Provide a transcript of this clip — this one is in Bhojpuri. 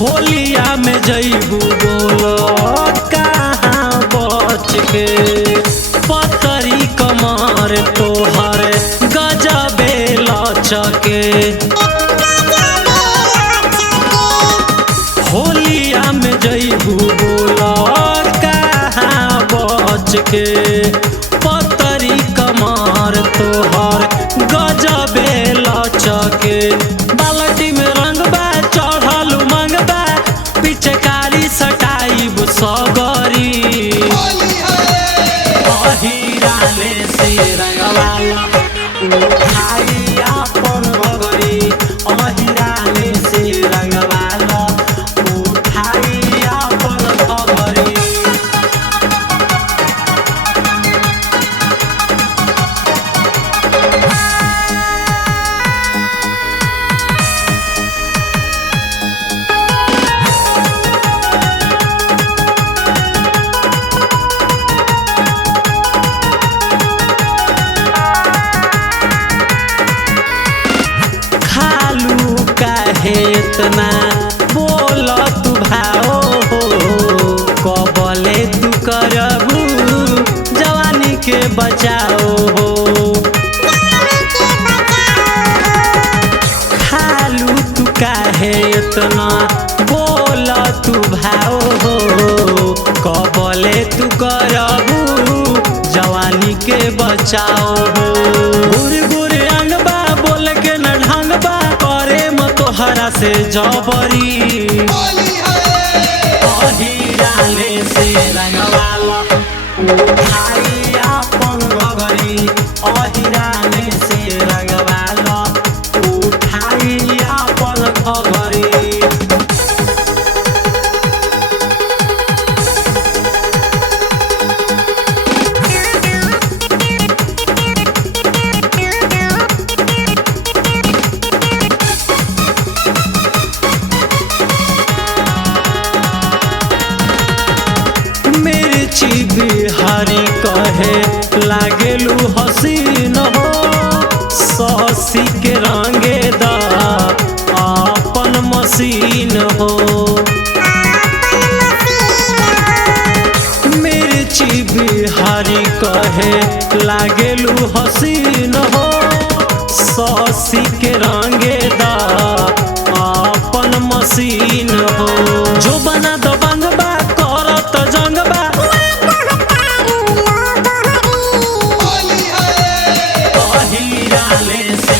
होलिया में जइबू बोलो कहाँ बच के। पतरी कमर तोहर गजबे लचके। होलिया में जइबू बोलो कहाँ बच के। पतरी कमर तोहर गजबे लचके। बाल्टी में रंग बा चढ़ल उमंग बा पिचकारी सटाइब सगरी। अहिराले से रंगवाला उठाई आपन भगरी। अहिराले से रंगवाला उठाई आपन भगरी। इतना बोल तू भाओ हो कबले तू करबू जवानी के बचाओ हो। खालू तू काहे इतना बोल तू भाओ हो कबले तू करबू जवानी के बचाओ हो। गुर गुर अंग बा बोल के न ढंग बा तोहरा से जबरी। अहिराले से रंगवाला उठाई आपन भगरी। अहिराले से रंगवाला उठाई आपन भगरी। बिहारी कहे लागेलू हसीन हो ससी के रंगे दा आपन मसीन हो। मिर्ची बिहारी कहे लागेलू हसीन हो ससी के रंगे दा आपन मसीन हो। जो बना दबंग बा करत जंग बा अहिराले से